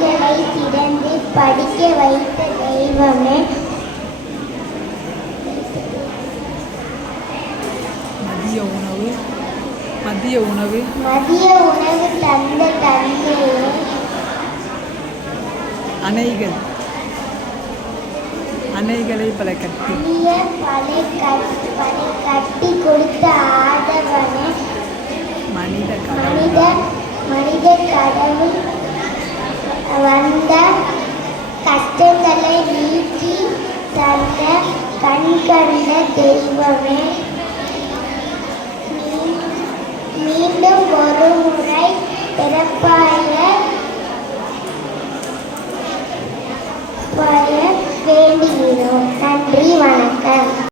செவிகளை திறந்து படிக்க வைத்த தெய்வமே. மதிய உணவு தந்த தந்தையே. அணைகளை பல கட்டி கொடுத்த ஆதவனே. மனித கடவுள் வந்த கஷ்டங்களை நீக்கி தந்த கண் கண்ட தெய்வமே. மீண்டும் ஒரு முறை பிறப்பாய வேண்டுகிறோம். நன்றி, வணக்கம்.